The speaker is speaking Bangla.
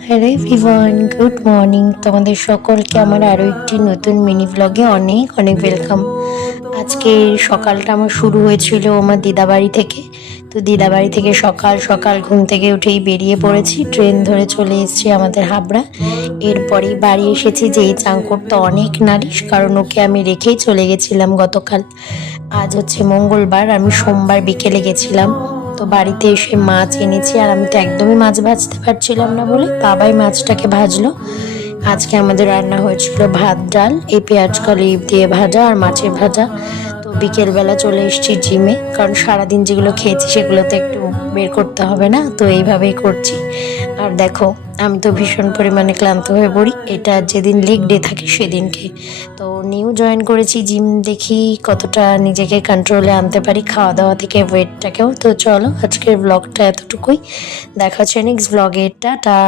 Hello everyone, good morning. তোমাদের সকলকে আমার আরও একটি নতুন মিনি ব্লগে অনেক অনেক ওয়েলকাম। আজকে সকালটা আমার শুরু হয়েছিল আমার দিদাবাড়ি থেকে। তো দিদাবাড়ি থেকে সকাল সকাল ঘুম থেকে উঠেই বেরিয়ে পড়েছি, ট্রেন ধরে চলে এসেছি আমাদের হাবড়া। এরপরেই বাড়ি এসেছি, যে এই চাঙ্কুর তো অনেক নালিশ, কারণ ওকে আমি রেখেই চলে গেছিলাম গতকাল। আজ হচ্ছে মঙ্গলবার, আমি সোমবার বিকেলে গেছিলাম। তো বাড়িতে এসে মাছ এনেছি, আর আমি তো একদমই মাছ ভাজতে পারছিলাম না বলে বাবাই মাছটাকে ভাজলো। আজকে আমাদের রান্না হয়েছিল ভাত, ডাল, এই পেঁয়াজ কলি দিয়ে ভাজা আর মাছের ভাজা। তো বিকেলবেলা চলে এসেছি জিমে, কারণ সারাদিন যেগুলো খেয়েছি সেগুলো তো একটু বের করতে হবে না, তো এইভাবেই করছি। আর দেখো, আমি তো ভীষণ পরিমাণে ক্লান্ত হয়ে পড়ি, এটা যেদিন লেগ ডে থাকে সেদিনকে। তো নিউ জয়েন করেছি জিম, দেখি কতটা নিজেকে কন্ট্রোলে আনতে পারি, খাওয়া দাওয়া থেকে ওয়েটটাকেও। তো চলো, আজকের ব্লগটা এতটুকুই, দেখা হচ্ছে নেক্সট ব্লগে। টাটা।